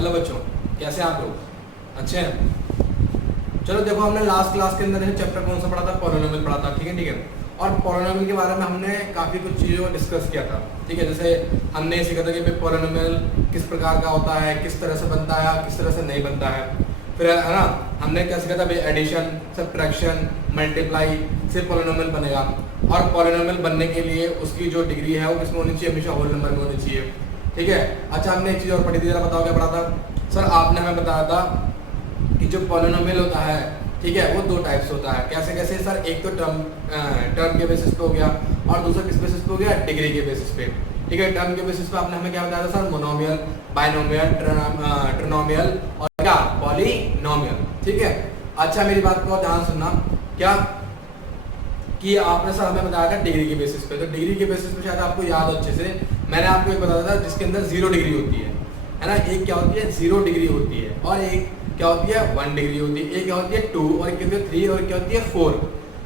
Hello बच्चों, कैसे हैं आप लोग? अच्छे हैं। चलो देखो, हमने लास्ट क्लास के अंदर चैप्टर कौन सा पढ़ा था? पॉलिनोमियल पढ़ा था। ठीक है, ठीक है। और पॉलिनोमियल के बारे में हमने काफ़ी कुछ चीज़ों को डिस्कस किया था। ठीक है, जैसे हमने सीखा था कि पॉलिनोमियल किस प्रकार का होता है, किस तरह से बनता है, किस तरह से नहीं बनता है। फिर है ना, हमने क्या सीखा था भाई? एडिशन, सब्ट्रैक्शन, मल्टीप्लाई से पॉलिनोमियल बनेगा। और पॉलिनोमियल बनने के लिए उसकी जो डिग्री है वो किसमें होनी चाहिए? हमेशा होल नंबर में होनी चाहिए। ठीक है। अच्छा, हमने एक चीज़ और पढ़ी थी, जरा बताओ क्या पढ़ा था? सर आपने हमें बताया था कि जो पॉलिनोमियल होता है, ठीक है, वो दो टाइप्स होता है। कैसे कैसे सर? एक तो टर्म के बेसिस पे हो गया, और दूसरा किस बेसिस पे हो गया? डिग्री के बेसिस पे। ठीक है, टर्म के बेसिस पे आपने हमें क्या बताया था सर? मोनोमियल, बाइनोमियल, ट्रिनोमियल और क्या? पॉलिनोमियल। ठीक है। अच्छा, मेरी बात को ध्यान सुनना। क्या कि आपने सर हमें बताया था डिग्री के बेसिस पे। तो डिग्री के बेसिस पे शायद आपको याद हो अच्छे से, मैंने आपको एक बताया था जिसके अंदर 0 डिग्री होती है ना? एक क्या होती है? 0 डिग्री होती है, और एक क्या होती है? 1 डिग्री होती है। एक क्या होती है? 2, और एक क्या होती है? 3, और क्या होती है? 4।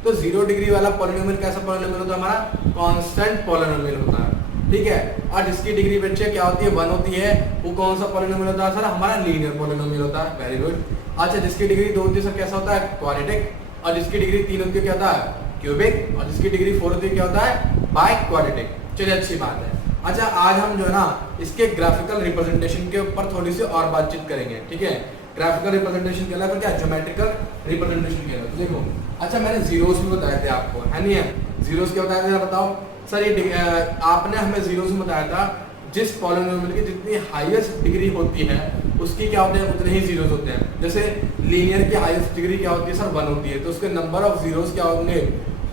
तो 0 डिग्री वाला पॉलिनोमियल कैसा पॉलिनोमियल होता है? हमारा कांस्टेंट पॉलिनोमियल होता है। ठीक है। और जिसकी डिग्री बच्चे क्या होती है? 1 होती है, वो कौन सा पॉलिनोमियल होता है सर? हमारा लीनियर पॉलिनोमियल होता है। Very good. अच्छा, जिसकी डिग्री 2 होती है सर, कैसा होता है? क्वाड्रेटिक। और जिसकी डिग्री 3 होती है, क्या होता है? क्यूबिक। और जिसकी डिग्री 4 होती है, क्या होता है? By quadratic. चलिए, अच्छी बात है। अच्छा, आज हम जो है ना इसके ग्राफिकल रिप्रेजेंटेशन के ऊपर थोड़ी सी और बातचीत करेंगे। ठीक है। ग्राफिकल रिप्रेजेंटेशन के अलावा क्या? ज्योमेट्रिकल रिप्रेजेंटेशन के अलावा देखो। अच्छा, मैंने जीरोस भी बताए थे आपको, है नहीं है? जीरोस क्या बताए थे बताओ सर? ये आपने हमें जीरोस में बताया था जिस पॉलिनोमियल की जितनी हाईएस्ट डिग्री होती है उसकी क्या होते हैं? उतने ही जीरोस होते हैं। जैसे लीनियर की हाईएस्ट डिग्री क्या होती है सर? 1 होती है, तो उसके नंबर ऑफ जीरोस क्या होंगे?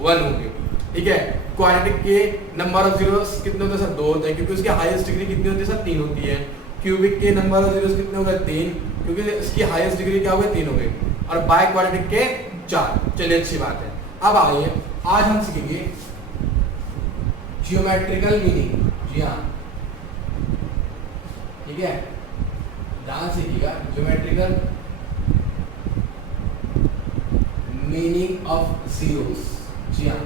1 होंगे। ठीक है। क्वाड्रेटिक के नंबर ऑफ जीरोस कितने होते हैं सर? 2 होते हैं, क्योंकि उसकी हाईएस्ट डिग्री कितनी होती है सर? 3 होती है। क्यूबिक के नंबर ऑफ जीरोस कितने हो गए? 3, क्योंकि इसकी हाईएस्ट डिग्री क्या हो गई? 3 हो गई। और बाय क्वाड्रेटिक के 4। चलिए, अच्छी बात है। अब आइए, आज हम सीखेंगे जियोमेट्रिकल मीनिंग। जी हाँ, ठीक है, ध्यान सीखिएगा। Geometrical meaning of zeros. जी हाँ,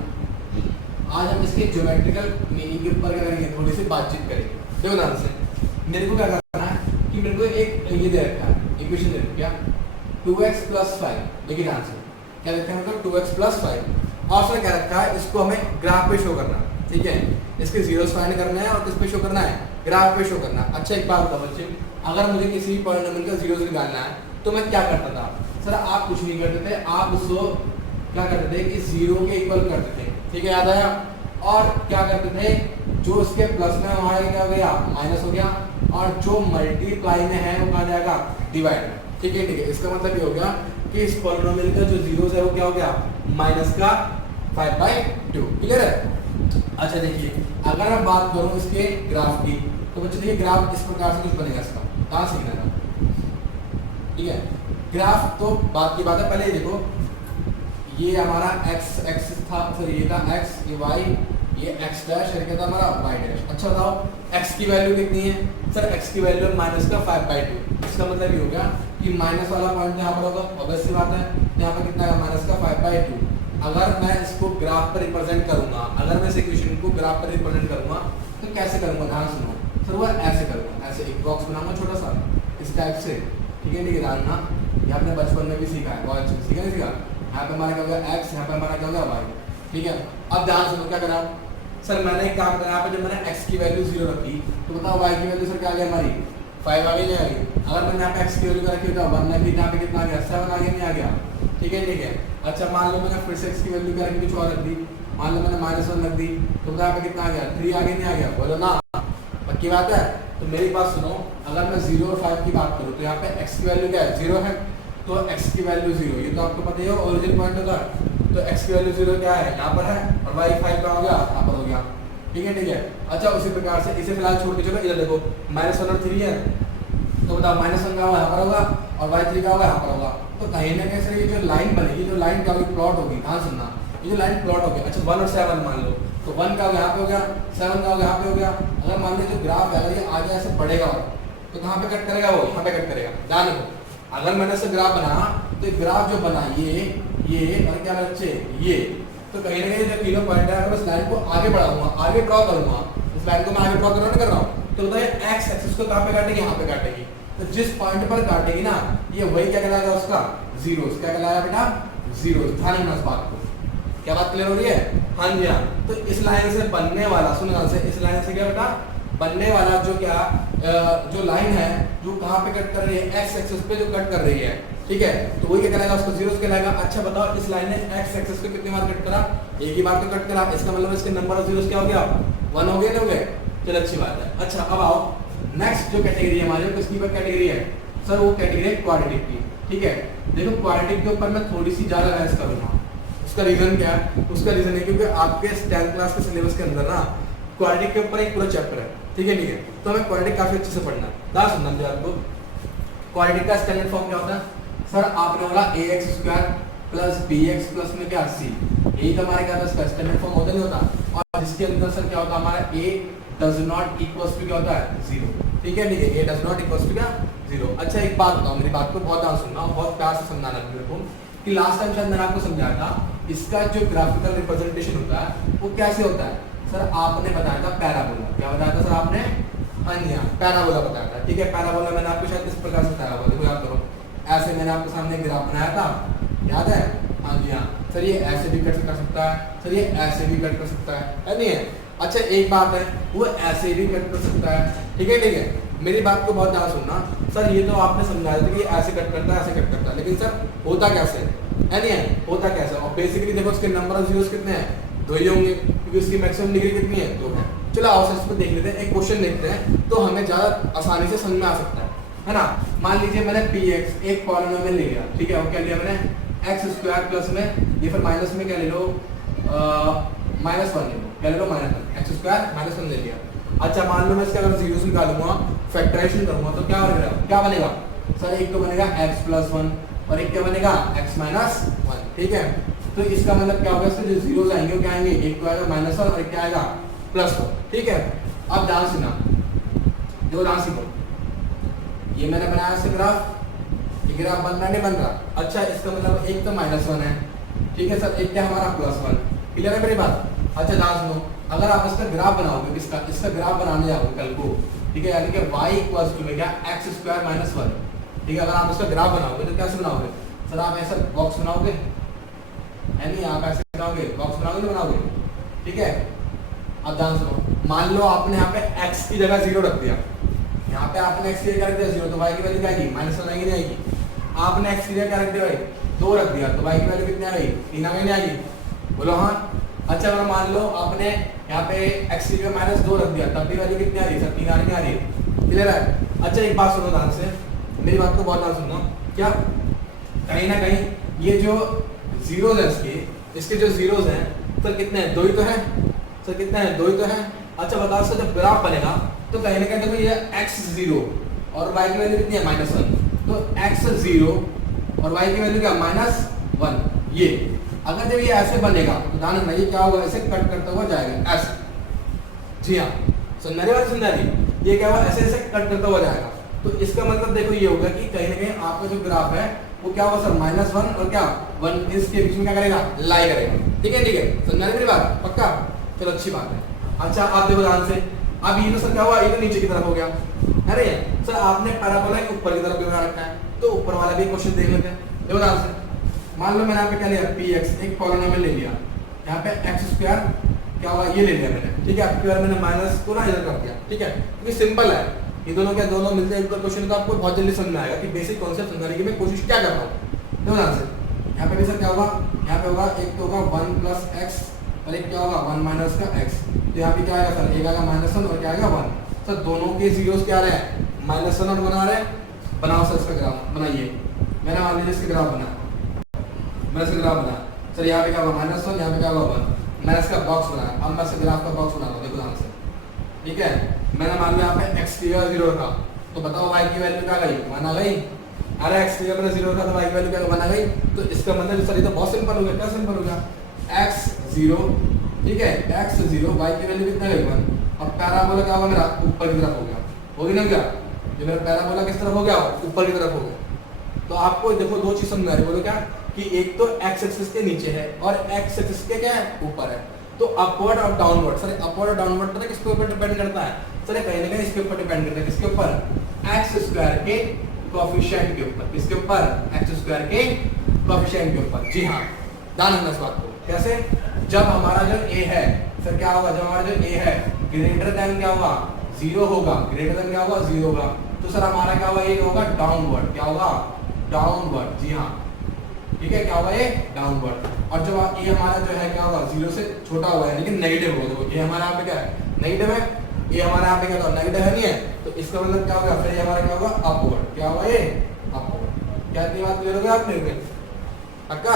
आज हम इसके ज्योमेट्रिकल मीनिंग के ऊपर क्या करेंगे? थोड़ी सी बातचीत करेंगे। देखो ध्यान से, मेरे को क्या करना है कि मेरे को एक ये दे रखा है, इक्वेशन दे रखी है 2x + 5। देखिए ध्यान से, क्या देखते हैं मतलब 2x + 5, और उसमें क्या रखा है? इसको हमें ग्राफ पे शो करना है। ठीक है, इसके जीरोस फाइंड करना है और किस पे शो करना है? ग्राफ पे शो करना है। अच्छा, एक बात बताओ बच्चे, अगर मुझे किसी भी पॉलिनोमियल का जीरोस निकालना है तो मैं क्या करता था सर? आप कुछ नहीं करते थे, आप उसको क्या करते थे कि 0 के इक्वल करते थे। ठीक है, याद आया? और क्या करते थे? जो इसके प्लस में वहां क्या हो गया? माइनस हो गया, और जो मल्टीप्लाई में है वो कहा जाएगा? डिवाइड में। ठीक है, ठीक है। इसका मतलब ये हो गया कि इस पॉलिनोमियल का जो जीरोस है वो क्या हो गया? माइनस का 5/2। क्लियर है? अच्छा देखिए, अगर मैं बात करूं इसके ग्राफ की, तो बच्चे देखिए ग्राफ इस प्रकार से कुछ बनेगा इसका। कहां सीखना था? ठीक है, ग्राफ तो बात की बात है। पहले देखो, ये हमारा x एक्सिस था, सर ये था x, ये y, ये x डैश, और क्या था हमारा y डैश। अच्छा बताओ, x की वैल्यू कितनी है सर? x की वैल्यू माइनस का 5/2। इसका मतलब ये हो गया कि माइनस वाला पॉइंट यहाँ पर होगा, ऑब्वियस सी बात है। यहाँ पर कितना है? माइनस का 5/2। अगर मैं इसको ग्राफ पर रिप्रेजेंट करूंगा, अगर मैं इस इक्वेशन को ग्राफ पर रिप्रेजेंट करूंगा तो कैसे करूंगा? ध्यान सुनो सर, वो ऐसे करूंगा, ऐसे एक बॉक्स बनाऊंगा छोटा सा इस टाइप से। ठीक है, ठीक है, ध्यान ना, ये आपने बचपन में भी सीखा है, बहुत अच्छे सीखा नहीं सीखा? यहाँ पे हमारा क्या होगा? x, यहाँ पे हमारा क्या होगा? y। ठीक है, अब ध्यान सुनो क्या करा सर? मैंने एक काम करा, यहाँ पे जब मैंने x की वैल्यू 0 रखी तो बताओ y की वैल्यू सर क्या आ गई हमारी? 5 आ गई, नहीं आ गई? अगर मैंने यहाँ पे x की वैल्यू रखी तो 1 रखी, यहाँ पे कितना आ गया? 7 आ गया, नहीं आ गया? ठीक है, ठीक है। अच्छा, मान लो मैंने फिर से x की वैल्यू क्या रखी? कुछ और रख दी, मान लो मैंने -1 रख दी, तो यहाँ पे कितना आ गया? 3 आ गया, नहीं आ गया? बोलो ना, पक्की बात है? तो मेरी बात सुनो, अगर मैं 0 और 5 की बात करूँ तो यहाँ पे x की वैल्यू क्या है? 0 है, तो x की वैल्यू 0, ये तो आपको पता ही हो, ओरिजिन पॉइंट होगा। तो x की वैल्यू 0 क्या है? यहाँ पर है, और y 5 का हो गया? यहाँ पर हो गया। ठीक है, ठीक है। अच्छा, उसी प्रकार से इसे फिलहाल छोड़ के चलो, इधर देखो, -1 और 3 है, तो बताओ -1 का होगा यहाँ पर होगा, और y3 का होगा यहाँ पर होगा। तो कहीं ना कहीं से ये जो लाइन बनेगी, जो लाइन क्या होगी? प्लॉट होगी। ध्यान सुनना, ये जो लाइन प्लॉट होगी। अच्छा, 1 और 7 मान लो, तो 1 का होगा यहाँ पे हो गया, 7 का होगा यहाँ पे हो गया। अगर मान लो जो ग्राफ है अगर ये आगे ऐसे बढ़ेगा तो कहाँ पे कट करेगा? वो यहाँ पे कट करेगा। ध्यान रखो, अगर मैंने ऐसे ग्राफ बनाया तो ग्राफ जो बना ये और क्या बच्चे ये, तो कहीं ना कहीं जो तीनों पॉइंट है, अगर इस लाइन को आगे बढ़ाऊंगा, आगे ड्रॉ करूंगा, इस लाइन को मैं आगे ड्रॉ कर रहा हूँ, तो बताइए x एक्सिस को कहाँ पे काटेगी? यहाँ पे काटेगी। तो जिस पॉइंट पर काटेगी ना ये वही क्या कहलाएगा उसका जीरोस, क्या कहलाएगा बेटा जीरोस। ध्यान रखना इस बात को। क्या बात क्लियर हो रही है? हाँ जी हाँ। तो इस लाइन से बनने वाला, सुनो ध्यान से, इस लाइन से क्या बेटा बनने वाला जो क्या जो लाइन है जो कहाँ पे कट कर रही है, एक्स एक्सिस पे जो कट कर रही है, ठीक है, तो वही क्या कहलाएगा उसको जीरोस कहलाएगा। अच्छा बताओ इस लाइन ने एक्स एक्सिस पे कितनी बार कट करा? एक ही बार तो कट करा, इसका मतलब इसके नंबर ऑफ जीरोस क्या हो गया 1 हो गए, नहीं हो गए? चलो अच्छी बात है। अच्छा अब आओ नेक्स्ट जो कैटेगरी है हमारी, किसकी पर कैटेगरी है सर? वो कैटेगरी है क्वाड्रेटिक की, ठीक है। देखो क्वाड्रेटिक के ऊपर मैं थोड़ी सी ज्यादा बहस करूंगा। उसका रीजन क्या है? उसका रीजन है क्योंकि आपके 10th क्लास के सिलेबस के अंदर ना क्वाड्रेटिक के ऊपर एक पूरा चैप्टर है, ठीक है, ठीक है। तो हमें क्वाड्रेटिक काफी अच्छे से पढ़ना है। ना सुनना मुझे आपको, क्वाड्रेटिक का स्टैंडर्ड फॉर्म क्या होता है सर? आपने बोला ax² प्लस bx प्लस में क्या c, यही तो हमारे क्या था स्टैंडर्ड फॉर्म होता नहीं होता। और जिसके अंदर सर क्या होता है हमारा a does not equals to क्या होता है 0, ठीक है, ठीक है, a does not equals to क्या 0। अच्छा एक बात बताओ, मेरी बात को बहुत ध्यान सुनना और बहुत प्यार से समझाना मेरे को, कि लास्ट टाइम शायद मैंने आपको समझाया था इसका जो ग्राफिकल रिप्रेजेंटेशन होता है वो कैसे होता है सर? आपने बताया था पैराबोला। क्या बताया था सर आपने? हाँ जी हाँ, पैराबोला बताया था, ठीक है। पैराबोला मैंने आपको शायद इस प्रकार से बताया हुआ, देखो याद करो, ऐसे मैंने आपके सामने ग्राफ बनाया था, याद है? हाँ जी हाँ सर, ये ऐसे भी कट कर सकता है सर, ये ऐसे भी कट कर सकता है नहीं है? अच्छा एक बात है, वो ऐसे भी कट कर सकता है, ठीक है, ठीक है। मेरी बात को बहुत ध्यान सुनना सर, ये तो आपने समझाया था कि ऐसे कट करता है, ऐसे कट करता है, लेकिन सर होता कैसे है नहीं है? होता कैसे? और बेसिकली देखो उसके नंबर ऑफ जीरोस कितने हैं? 2 ही होंगे, क्योंकि उसकी मैक्सिमम डिग्री कितनी है? 2 है। चलो आओ सर इसको देख लेते हैं, एक क्वेश्चन देखते हैं तो हमें ज्यादा आसानी से समझ में आ सकता है ना। मान लीजिए मैंने px एक पॉलिनोमियल ले लिया, ठीक है, वो क्या लिया मैंने x² प्लस में, ये फिर माइनस में क्या ले लो -1 ले लो, क्या ले लो -1, x² -1 ले लिया। अच्छा मान लो मैं इसका अगर जीरोस निकालूंगा, फैक्टराइजेशन करूंगा तो क्या बनेगा सर? एक तो बनेगा x + 1 और एक क्या बनेगा x - 1, ठीक है। तो इसका मतलब क्या होगा, इसके जो जीरोस आएंगे वो क्या आएंगे, एक तो आएगा -1 और एक क्या आएगा +1, ठीक है। अब ध्यान सुना, देखो ध्यान सीखो, ये मैंने बनाया से ग्राफ, ये ग्राफ बन रहा नहीं बन रहा? अच्छा इसका मतलब एक तो -1 है, ठीक है सर, एक क्या हमारा +1, क्लियर है मेरी बात? अच्छा ध्यान सुनो, अगर आप इसका ग्राफ बनाओगे, इसका ग्राफ बनाने जाओगे कल को, ठीक है, यानी कि y = में क्या x² - 1, ठीक है। अगर आप इसका ग्राफ बनाओगे तो कैसे बनाओगे सर? आप ऐसा बॉक्स बनाओगे है नहीं? आप ऐसे बनाओगे, बॉक्स बनाओगे तो बनाओगे, ठीक है। अब ध्यान सुनो, मान लो आपने यहाँ पे x की जगह 0 रख दिया, यहाँ पे आपने x की जगह रख दिया 0, तो y की वैल्यू क्या आएगी? -1 आएगी, नहीं आएगी? आपने x की जगह क्या रख दिया भाई 2 रख दिया, तो y की वैल्यू कितनी आ गई? 3 आ गई, नहीं आएगी? बोलो हाँ। अच्छा अगर मान लो आपने यहाँ पे x की जगह -2 रख दिया, तब भी वैल्यू कितनी आ रही है सर? 3 आ रही, नहीं आ रही है? क्लियर है? अच्छा एक बात सुनो ध्यान से, मेरी बात को बहुत ध्यान सुनना, क्या कहीं ना कहीं ये जो जीरोस है इसके जो जीरोस हैं सर कितने हैं? 2 ही तो हैं सर, कितने हैं? 2 ही तो हैं। अच्छा बताओ सर जब ग्राफ बनेगा तो कहीं ना कहीं देखो ये x0 और y की वैल्यू कितनी है? -1, तो x0 और y की वैल्यू क्या? -1। ये अगर जब ये ऐसे बनेगा तो ध्यान रखना ये क्या होगा, ऐसे कट करता हुआ जाएगा ऐसे, जी हाँ सुनने वाले सुन रही, ये क्या हुआ ऐसे ऐसे कट करता हुआ जाएगा। तो इसका मतलब देखो ये होगा कि कहीं ना कहीं आपका जो ग्राफ है वो क्या होगा सर? -1 और क्या 1, इसके बीच में क्या करेगा? लाई करेगा, ठीक है, ठीक है, समझा मेरी बात? पक्का? चलो अच्छी बात है। अच्छा आप देखो ध्यान से, अब ये तो सर क्या हुआ, ये तो नीचे की तरफ हो गया, अरे सर आपने पैराबोला के ऊपर की तरफ भी बना रखा है, तो ऊपर वाला भी क्वेश्चन देख लेते हैं। देखो ध्यान से, मान लो मैंने यहाँ पे क्या लिया px, एक पॉलिनोमियल ले लिया, यहाँ पे x² क्या हुआ ये ले लिया मैंने, ठीक है। अब मैंने माइनस को ना इधर कर दिया, ठीक है, क्योंकि सिंपल है, ये दोनों क्या दोनों मिलते हैं एक क्वेश्चन का, आपको बहुत जल्दी समझ में आएगा कि बेसिक कॉन्सेप्ट समझाने की मैं कोशिश क्या कर रहा हूँ। देखो ध्यान से, यहाँ पे भी सर क्या होगा, यहाँ पे होगा एक तो होगा 1 + x और एक क्या होगा 1 - का x, तो यहाँ पे क्या आएगा सर? एक आएगा -1 और क्या आएगा 1। सर दोनों के जीरोस क्या आ रहे हैं? -1 और 1 आ रहे हैं। बनाओ सर इसका ग्राफ बनाइए, मैंने मान लीजिए इसका ग्राफ बना, मैंने इसका ग्राफ बना सर, यहाँ पे क्या होगा -1, यहाँ पे क्या होगा 1, मैंने इसका बॉक्स बनाया। अब मैं इसका ग्राफ का बॉक्स बना रहा हूँ, देखो ध्यान से, ठीक है। मैंने मान लिया यहाँ पे x की जगह 0 रखा, तो बताओ y की वैल्यू क्या गई? 1 आ गई। अरे x की जगह मैंने 0 रखा तो y की वैल्यू क्या 1 आ गई। तो इसका मतलब सर ये तो बहुत सिंपल हो गया, क्या सिंपल हो गया? x0, ठीक है, x0 y की वैल्यू कितना गई? 1। अब पैराबोला क्या होगा मेरा? ऊपर की तरफ हो गया, हो गया ना? क्या जो मेरा पैराबोला किस तरफ हो गया? ऊपर की तरफ हो गया। तो आपको देखो 2 चीज समझ आ रही, बोलो क्या कि एक तो x एक्सिस के नीचे है और x एक्सिस के क्या है? ऊपर है। तो अपवर्ड और डाउनवर्ड, सर अपवर्ड और डाउनवर्ड पता है किसके ऊपर डिपेंड करता है? सर कहीं ना कहीं इसके ऊपर डिपेंड करता है, किसके ऊपर? एक्स स्क्वायर के कोफिशिएंट के ऊपर, किसके ऊपर, एक्स स्क्वायर के कोफिशिएंट के ऊपर। जी हाँ, ध्यान रखना इस बात को। कैसे, जब हमारा जो a है सर क्या होगा, जब हमारा जो a है ग्रेटर देन क्या होगा, 0 होगा, ग्रेटर देन क्या होगा, 0 होगा, तो सर हमारा क्या होगा, ये होगा डाउनवर्ड, क्या होगा, डाउनवर्ड। जी हाँ, ठीक है, क्या होगा ये, डाउनवर्ड। और जब ये हमारा जो है क्या होगा, 0 से छोटा हुआ है लेकिन नेगेटिव होगा, देखो ये हमारा यहाँ पे क्या है, नेगेटिव है, ये हमारा यहाँ पे क्या होगा, नेगेटिव है नहीं है, तो इसका मतलब क्या होगा, फिर ये हमारा क्या होगा, अपवर्ड, क्या होगा ये, अपवर्ड। क्या इतनी बात क्लियर हो गई आप मेरे को, पक्का,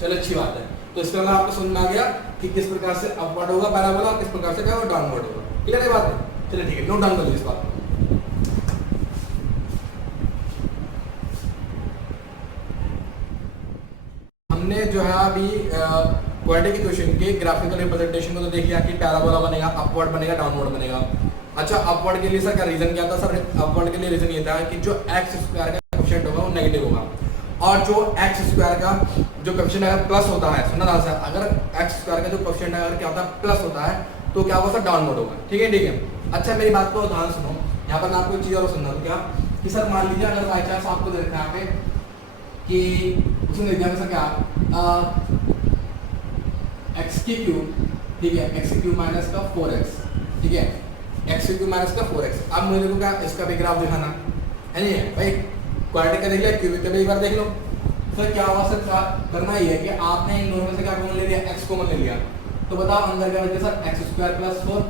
चलो अच्छी बात है। तो इसका मतलब आपको समझ में आ गया कि किस प्रकार से अपवर्ड होगा पैराबोला, किस प्रकार से क्या होगा, डाउनवर्ड होगा। क्लियर है बात है, चलिए ठीक है, नोट डाउन कर लीजिए इस बात को। हमने जो है अभी क्वाड्रेटिक इक्वेशन के ग्राफिकल रिप्रेजेंटेशन को तो देख लिया कि पैराबोला बनेगा, अपवर्ड बनेगा, डाउनवर्ड बनेगा। अच्छा, अपवर्ड के लिए सर क्या रीजन क्या था, सर अपवर्ड के लिए रीजन ये था कि जो एक्स स्क्वायर का कोएफिशिएंट होगा वो नेगेटिव होगा, और जो एक्स स्क्वायर का जो कोएफिशिएंट अगर प्लस होता है, सुनना ध्यान से, अगर एक्स स्क्वायर का जो कोएफिशिएंट अगर क्या होता है प्लस होता है तो क्या होगा सर, डाउनवर्ड होगा। ठीक है, ठीक है। अच्छा मेरी बात को ध्यान सुनो, यहाँ पर मैं आपको एक चीज और सुनना क्या कि सर मान लीजिए अगर बाई चांस आपको देख रहा है यहाँ पे कि उसने लिख दिया क्या, एक्स की क्यूब, ठीक है, एक्स की क्यूब माइनस का 4x, ठीक है, एक्स की क्यूब माइनस का 4x। अब मुझे को क्या इसका भी ग्राफ दिखाना है, नहीं है भाई, क्वाड्रेटिक का देख लिया, क्यूबिक का भी एक बार देख लो। सर क्या हुआ सर, करना ही है कि आपने इन दोनों में से क्या कॉमन ले लिया, x कॉमन ले लिया, तो बताओ अंदर क्या बचा सर, एक्स स्क्वायर प्लस 4,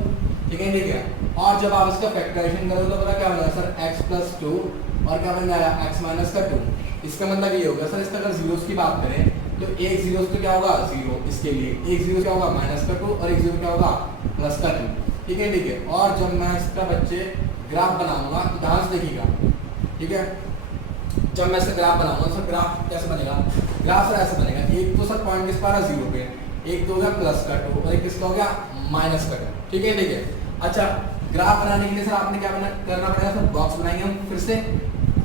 ठीक है, ठीक है। और जब आप इसका फैक्टराइजेशन करोगे तो पता क्या बनेगा सर, x प्लस 2 और क्या बन जाएगा, x माइनस का 2। इसका मतलब ये होगा सर, इसका अगर जीरोस की बात करें तो एक जीरोस तो क्या होगा, 0, इसके लिए एक जीरो क्या होगा, माइनस का 2, और एक जीरो क्या होगा, प्लस का 2। ठीक है, ठीक है। और जब मैं इसका बच्चे ग्राफ बनाऊंगा तो ध्यान से देखिएगा, ठीक है, जब मैं इसका ग्राफ बनाऊंगा तो ग्राफ कैसे बनेगा, ग्राफ सर ऐसे बनेगा, एक तो सर पॉइंट किस पर 0 पे, एक तो हो गया प्लस का 2 और एक किसका हो गया, माइनस का 2। ठीक है, ठीक है। अच्छा, ग्राफ बनाने के लिए सर आपने क्या करना पड़ेगा सर, बॉक्स बनाएंगे हम फिर से,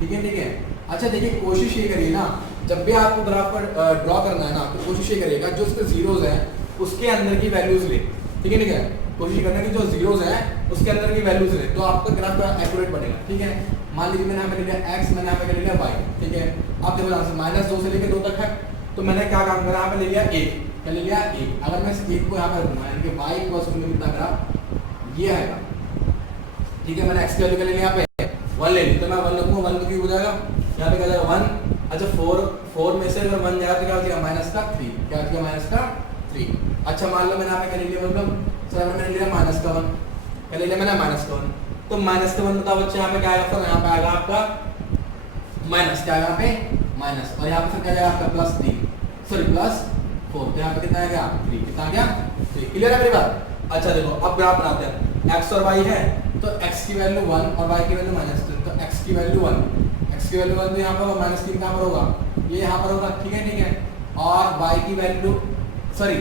ठीक है, ठीक है। अच्छा देखिए, कोशिश ये करिए ना, जब भी आपको ग्राफ पर ड्रॉ करना है ना, तो कोशिश ये करिएगा जो उसके जीरोज हैं उसके अंदर की वैल्यूज ले, ठीक है, ठीक है, कोशिश करना कि जो जीरोज हैं उसके अंदर की वैल्यूज ले, तो आपका ग्राफ एक्यूरेट बनेगा। ठीक है, मान लीजिए मैंने यहाँ पे ले लिया x, मैंने यहाँ पे ले लिया y, ठीक है। अब देखो यहाँ से -2 से लेकर 2 तक है, तो मैंने क्या काम करा, यहाँ पे ले लिया 1, क्या ले लिया 1। अगर मैं इस 1 को यहाँ पे रखूंगा, यानी कि y इक्वल्स टू कितना ग्राफ ये आएगा, ठीक है। मैंने x की वैल्यू क्या ले लिया, यहाँ पे 1 ले ली, तो मैं 1 लिखूंगा, 1 क्यूब हो जाएगा, यहाँ पे क्या जाएगा 1। अच्छा 4 में से अगर 1 जाएगा तो क्या हो जाएगा, माइनस का 3, क्या हो जाएगा, माइनस का 3। अच्छा मान लो मैंने यहाँ पे क्या ले लिया, मतलब सर मैंने ले लिया माइनस का 1, क्या ले लिया मैंने, माइनस का 1। तो माइनस का 1 बताओ बच्चे, यहाँ पे क्या आएगा सर, यहाँ पे आएगा आपका माइनस, क्या आएगा यहाँ पे माइनस, और यहाँ पे सर क्या जाएगा आपका प्लस 3, सॉरी प्लस 4, तो यहाँ पे कितना आएगा 3, कितना आ गया 3। क्लियर है मेरी बात। अच्छा देखो अब ग्राफ बनाते हैं, x और y है, तो x की वैल्यू 1 और y की वैल्यू -3, तो x की वैल्यू 1, x की वैल्यू 1 तो यहाँ पर होगा, -3 कहाँ पर होगा, ये यहाँ पर होगा, ठीक है, ठीक है। और y की वैल्यू सॉरी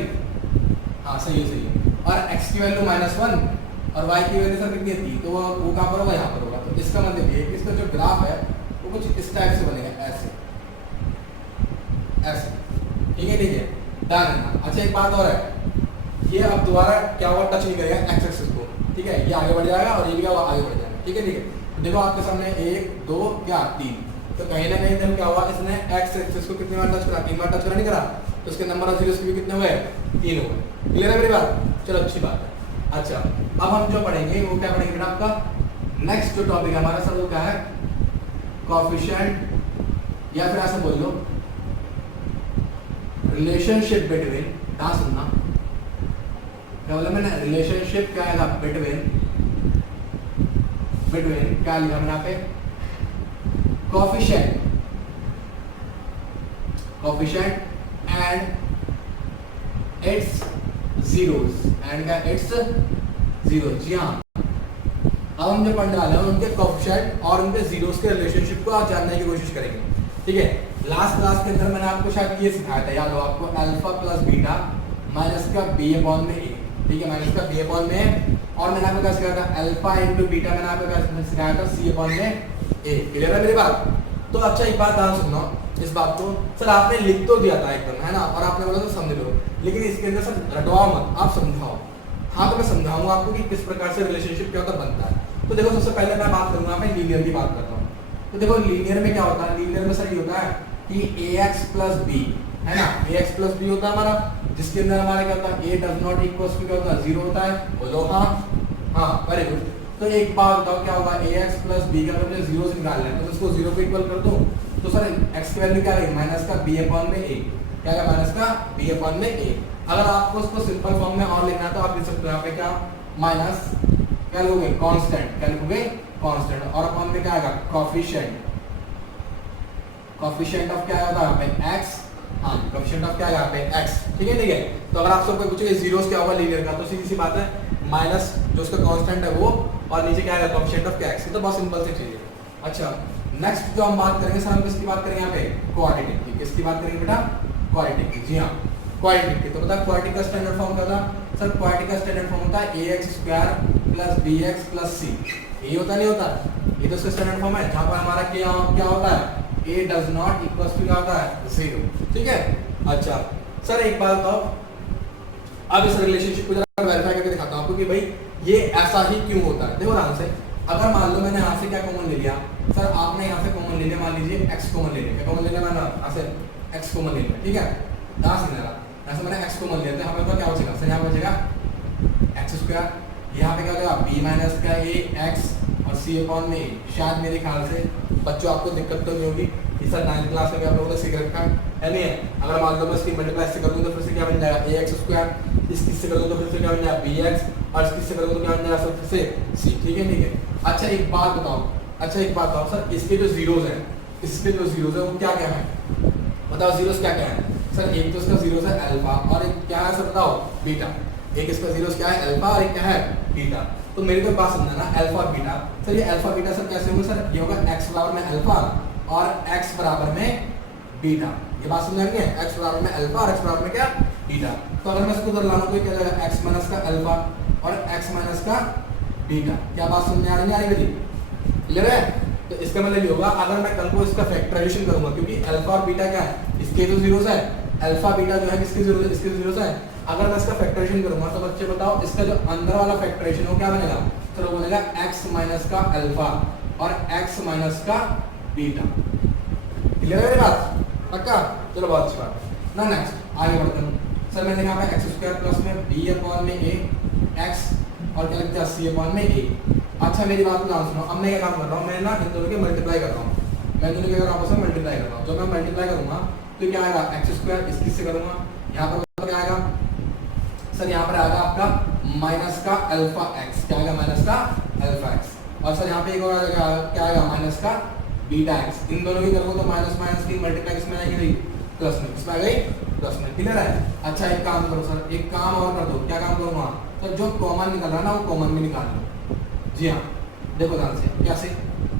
हाँ सही है, सही है, और x की वैल्यू -1 और y की वैल्यू सर कितनी थी, तो वो कहाँ पर होगा, यहाँ पर होगा। तो इसका मतलब ये कि इसका जो ग्राफ है वो कुछ इस टाइप से बनेगा, ऐसे ऐसे, ठीक है, ठीक है, ध्यान रखना। अच्छा एक बात और है, ये अब दोबारा क्या होगा, टच नहीं करेगा एक्स एक्सिस को, ठीक है, ये आगे बढ़ जाएगा और ये भी आगे बढ़ जाएगा, ठीक है, ठीक है। देखो आपके सामने 1 2 क्या 3, तो कहीं ना कहीं then क्या हुआ, इसने एक्स एक्सिस को कितनी बार टच करा, 3 बार टच करा, नहीं करा, तो उसके नंबर ऑफ जीरोस भी कितने हुए, 3 हुए। क्लियर है मेरी बात, चलो अच्छी बात है। अच्छा अब हम जो पढ़ेंगे वो क्या पढ़ेंगे बेटा, आपका नेक्स्ट जो टॉपिक है हमारा सर वो क्या है, कोएफिशिएंट, या फिर ऐसे बोल लो रिलेशनशिप बिटवीन, कहाँ सुनना क्या बोला मैंने, रिलेशनशिप क्या आएगा, बिटवीन क्या लिखा मैंने यहाँ पे, coefficient and it's zeros, and क्या इट्स जीरो। जी हाँ, अब हम जो पढ़ने वाले हैं उनके कोएफिशिएंट और उनके जीरोस के रिलेशनशिप को आप जानने की कोशिश करेंगे। ठीक है, लास्ट क्लास के अंदर मैंने आपको शायद ये सिखाया था, याद हो आपको, अल्फा प्लस बीटा माइनस का बी अपॉन में ए, ठीक है, माइनस का बी अपॉन में, और मैंने आपको क्या सिखाया था, अल्फा इंटू बीटा मैंने आपको क्या सिखाया था, सी अपॉन में ए। क्लियर है मेरी बात। तो अच्छा एक बात ध्यान सुनना इस बात को, सर आपने लिख तो दिया था एकदम, है ना, और आपने बोला तो समझ लो, लेकिन इसके अंदर सर रटवाओ मत, आप समझाओ। हाँ तो मैं समझाऊंगा आपको कि किस प्रकार से रिलेशनशिप क्या होता बनता है। तो देखो सबसे पहले मैं बात करूंगा, मैं लीनियर की बात करता हूँ। तो देखो लीनियर में क्या होता है, लीनियर में सर ये होता है कि ax प्लस बी है ना, ax प्लस बी होता है हमारा, जिसके अंदर हमारा क्या होता है a does not equals to क्या होता है 0 होता है, बोलो हाँ हाँ वेरी गुड। तो एक बात बताओ क्या होगा, ax प्लस बी का अगर मुझे 0 से निकालना है तो इसको 0 को इक्वल कर दूं तो सर x की वैल्यू क्या रहेगी माइनस का b अपॉन में a, क्या है माइनस का b अपॉन में a। अगर आपको उसको सिंपल फॉर्म में और लिखना है तो आप लिख सकते हो यहाँ पे क्या माइनस क्या लिखोगे कांस्टेंट, क्या लिखोगे कांस्टेंट, और अपॉन में क्या आएगा कोफिशिएंट, कोफिशिएंट ऑफ क्या होता है यहाँ पे x, हाँ कोफिशिएंट ऑफ क्या है यहाँ पे x, ठीक है ठीक है। तो अगर आपसे कोई पूछे जीरोस क्या होगा लीनियर का, तो सीधी सी बात है माइनस जो उसका कांस्टेंट है वो, और नीचे क्या आएगा कोफिशिएंट ऑफ क्या x, ये तो बहुत सिंपल सी चीज है। अच्छा नेक्स्ट जो हम बात करेंगे सर, हम किसकी बात करेंगे यहाँ पे क्वाड्रेटिक की, किसकी बात करेंगे बेटा क्वाड्रेटिक की, जी हाँ क्वाड्रेटिक की। तो बता क्वाड्रेटिक का स्टैंडर्ड फॉर्म क्या था सर, क्वाड्रेटिक का स्टैंडर्ड फॉर्म होता है ax square plus bx plus c, ये होता नहीं होता, ये तो उसका स्टैंडर्ड फॉर्म है जहाँ पर हमारा क्या होता है a does not equals to क्या होता है 0, ठीक है। अच्छा सर एक बात बताओ, अब इस रिलेशनशिप को जरा वेरीफाई करके दिखाता हूँ आपको कि भाई ये ऐसा ही क्यों होता है। देखो ध्यान से, अगर मान लो मैंने यहाँ से क्या कॉमन ले लिया सर, आपने यहाँ से कॉमन ले लिया, मान लीजिए x कॉमन ले लिया, क्या कॉमन ले लिया मैंने यहाँ से x कॉमन ले लिया, ठीक है, यहाँ से यहाँ से मैंने x कॉमन लिया, तो यहाँ पर क्या बचेगा सर, यहाँ बचेगा x स्क्वायर, यहाँ पे क्या होगा b माइनस का a x और c अपॉन में a। शायद मेरे ख्याल से बच्चों आपको दिक्कत तो नहीं होगी, ये सर 9th क्लास में भी आप लोगों ने सीख रखा है नहीं है। अगर मान लो मैं इसकी मल्टीप्लाई से कर दूं तो फिर से क्या बन जाएगा ax स्क्वायर, इसकी से कर दूं तो फिर से क्या बन जाएगा bx, और इसकी से कर दूं तो क्या बन जाएगा फिर से c, ठीक है ठीक है। अच्छा एक बात बताओ सर, इसके जो जीरोस हैं, इसके जो जीरोस है वो क्या क्या है बताओ, जीरोस क्या क्या है सर, एक तो इसका जीरोस है अल्फा और एक क्या है सर बताओ बीटा, एक इसका जीरोस क्या है अल्फा और एक क्या है बीटा। तो मेरी तो बात समझना अल्फा और बीटा, सर ये अल्फा बीटा सर कैसे होंगे सर, ये होगा x बराबर में अल्फा और x बराबर में बीटा, ये बात समझ आ रही है, x बराबर में अल्फा और x बराबर में क्या बीटा। तो अगर मैं इसको उधर लाऊं तो क्या जाएगा x माइनस का अल्फा और x माइनस का बीटा, क्या बात समझ आ रही है क्लियर है। तो इसका मतलब ये होगा अगर मैं कल को इसका फैक्टराइजेशन करूंगा, क्योंकि अल्फा और बीटा क्या है इसके तो जीरोस है, अल्फा बीटा जो है किसके जीरोस है, इसके जीरोस है। अगर मैं इसका फैक्टराइजेशन करूंगा तो बच्चे बताओ इसका जो अंदर वाला फैक्टराइजेशन हो क्या बनेगा, तो वो बनेगा x माइनस का अल्फा और x माइनस का बीटा। क्लियर है बात पक्का, चलो बहुत अच्छी बात ना। नेक्स्ट आगे बढ़ते हैं सर, मैंने यहाँ पे x स्क्वायर प्लस में b अपॉन में a x और क्या लिखते हैं c अपॉन में a। अच्छा मेरी बात को ध्यान सुनो, अब मैं क्या काम कर रहा हूँ, मैं ना इन दोनों के मल्टीप्लाई कर रहा हूँ, मैं दोनों के अगर आपस में मल्टीप्लाई कर रहा हूँ, जब मैं मल्टीप्लाई करूंगा तो क्या आएगा x स्क्वायर इसकी से करूंगा, यहाँ पर क्या आएगा सर, यहाँ पर आएगा आपका माइनस का अल्फा x, क्या आएगा माइनस का अल्फा x, और सर यहाँ पे एक और क्या आएगा माइनस का बीटा x। इन दोनों की करूंगा तो माइनस माइनस की मल्टीप्लाई किसमें आएगी प्लस में, किसमें आ गई प्लस में, क्लियर है। अच्छा एक काम करो सर, एक काम और कर दो, क्या काम करूंगा तो जो कॉमन निकल रहा है ना वो कॉमन में निकाल लो, जी हाँ देखो ध्यान से कैसे,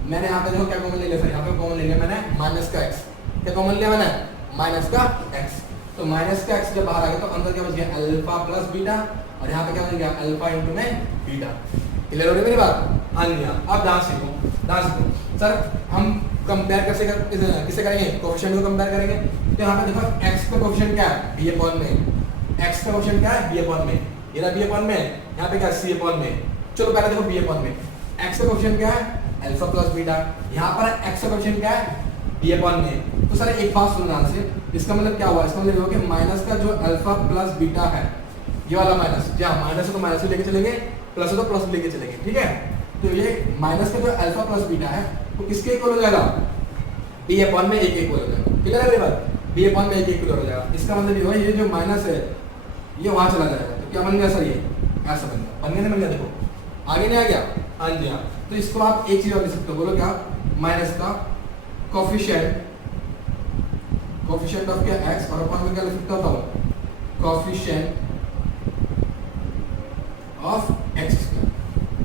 मैंने यहाँ पे देखो क्या कॉमन ले लिया सर, यहाँ पे कॉमन ले लिया मैंने माइनस का x, क्या कॉमन लिया मैंने माइनस का x, तो माइनस का x जब बाहर आ गया तो अंदर क्या बच गया अल्फा प्लस बीटा, और यहाँ पे क्या बन गया अल्फा इंटू में बीटा। क्लियर हो रही मेरी बात, हाँ जी हाँ। अब ध्यान सीखो सर, हम कंपेयर किसे करेंगे, कोएफिशिएंट को कंपेयर करेंगे। तो यहाँ पे देखो x का कोएफिशिएंट क्या है b अपॉन में, x का कोएफिशिएंट क्या है b अपॉन में, ये रहा b अपॉन में, यहाँ पे क्या c अपॉन में। चलो पहले देखो b अपॉन में, x का कोएफिशिएंट क्या है अल्फा प्लस बीटा, यहाँ पर x का कोएफिशिएंट क्या है b अपॉन में। तो सर एक बात सुनो ध्यान से, इसका मतलब क्या हुआ, इसका मतलब कि माइनस का जो अल्फा प्लस बीटा है ये वाला माइनस, जहाँ माइनस है तो माइनस लेके चलेंगे, प्लस है तो प्लस लेके चलेंगे, ठीक है। तो ये माइनस का जो अल्फा प्लस बीटा है वो किसके इक्वल हो जाएगा b अपॉन में 1 इक्वल हो जाएगा, क्लियर है मेरी बात, b अपॉन में 1 इक्वल हो जाएगा। इसका मतलब ये हुआ ये जो माइनस है ये वहां चला जाएगा, तो क्या बन गया सर, ये ऐसा बन गया, बन गया नहीं बन गया, देखो आगे नहीं आ गया, हाँ जी हाँ। तो इसको आप एक चीज और लिख सकते हो, बोलो क्या माइनस का कोफिशिएंट ऑफ क्या x, और अपॉन में क्या लिख सकता हूँ coefficient of x square.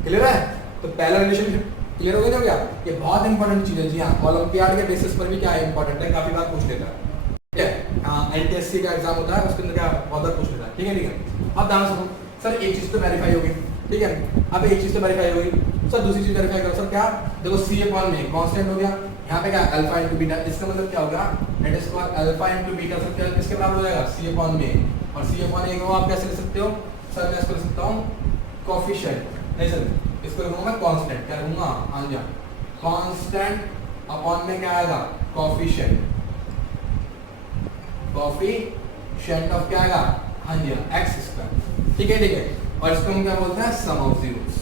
Clear है, तो पहला रिलेशनशिप क्लियर हो गया क्या, ये बहुत इंपॉर्टेंट चीज है, जी हाँ ओलंपियाड के बेसिस पर भी क्या है इंपॉर्टेंट है, काफी बार पूछ लेता है, ठीक है। हाँ एनटीएससी का एग्जाम होता है उसके अंदर क्या बहुत बार पूछ लेता है, ठीक है ठीक है। अब ध्यान सुनो सर, एक चीज तो वेरीफाई होगी, ठीक है, अब एक चीज तो वेरीफाई होगी सर, दूसरी चीज वेरीफाई करो सर, क्या देखो c अपॉन में कांस्टेंट हो गया, यहाँ पे क्या अल्फा इंटू बीटा, इसका मतलब क्या होगा that is called alpha into beta, sir क्या किसके बराबर हो जाएगा c अपॉन में, और c अपॉन 1 को आप कैसे लिख सकते हो सर, मैं इसको लिख सकता हूँ कोफिशिएंट नहीं सर, इसको रखूंगा मैं कांस्टेंट, क्या रखूंगा, हाँ जी, कांस्टेंट अपॉन में क्या आएगा, कोफिशिएंट, कोफिशिएंट ऑफ क्या आएगा, हाँ जी एक्स स्क्वायर, ठीक है ठीक है। और इसको हम क्या बोलते हैं, सम ऑफ जीरोस,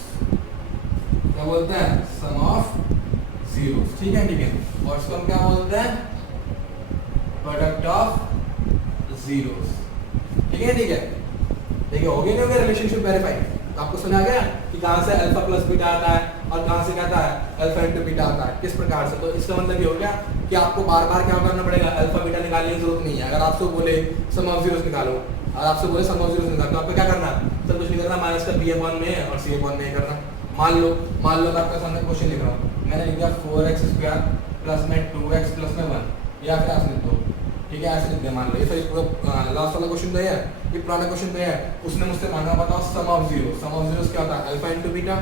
क्या बोलते हैं, सम ऑफ जीरोस, ठीक है ठीक है। और इसको हम क्या बोलते हैं, प्रोडक्ट ऑफ जीरोस, ठीक है ठीक है। देखिए हो गया नहीं हो गया रिलेशनशिप वेरीफाई, तो आपको सुना गया कि कहाँ से अल्फा प्लस बीटा आता है और कहाँ से क्या आता है, अल्फा इंटू बीटा आता है, किस प्रकार से। तो इसका मतलब ये हो गया कि आपको बार बार क्या करना पड़ेगा, अल्फा बीटा निकालने की जरूरत नहीं है। अगर आपसे बोले सम ऑफ जीरोस निकालो, और आपसे बोले सम ऑफ जीरोस निकालो, तो आपको क्या करना है, तो कुछ नहीं करना, माइनस का बी अपॉन में और सी अपॉन में करना। मान लो मैं आपके सामने क्वेश्चन लिख रहा हूँ, मैंने लिख दिया 4x स्क्वायर प्लस में 2x प्लस में 1, या फिर ऐसे लिख दो, ठीक है ऐसे लिख दिया। मान लो ये सही लास्ट वाला क्वेश्चन तो है, ये पुराना क्वेश्चन तो है, उसने मुझसे मांगा बताओ sum of zero, sum of zeros क्या होता है, alpha into beta,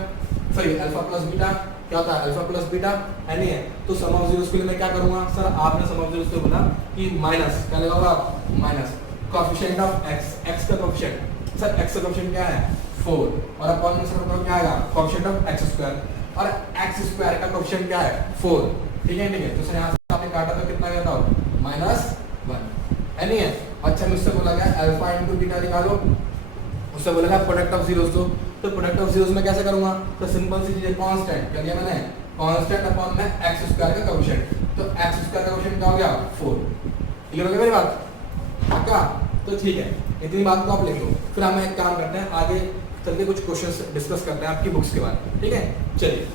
sorry alpha plus beta, क्या होता है अल्फा प्लस बीटा, है नहीं है। तो सम ऑफ जीरोस के लिए मैं क्या करूंगा, सर आपने सम ऑफ जीरोस को बोला कि माइनस क्या लगाओगा, minus coefficient of x, x का कोएफिशिएंट, सर x का कोएफिशिएंट क्या है 4, और अपॉन में सर बताओ क्या आएगा, कोएफिशिएंट ऑफ x स्क्वायर, और x स्क्वायर का कोएफिशिएंट क्या है 4, ठीक है ठीक है। तो सर यहाँ से आपने काटा तो कितना गया था, -1, है नहीं है। अच्छा मुझसे बोला गया अल्फा इंटू बीटा निकालो, उससे बोला गया प्रोडक्ट ऑफ जीरोस दो, तो प्रोडक्ट ऑफ जीरोस में कैसे करूंगा, तो सिंपल सी चीज है, कांस्टेंट कर लिया मैंने, कांस्टेंट अपॉन में x स्क्वायर का कोएफिशिएंट, तो x स्क्वायर का कोएफिशिएंट क्या हो गया 4, क्लियर हो गया मेरी बात, पक्का। तो ठीक है, इतनी बात को आप लिख लो, फिर हम एक काम करते हैं, आगे चल के कुछ क्वेश्चंस डिस्कस करते हैं आपकी बुक्स के बारे में, ठीक है चलिए।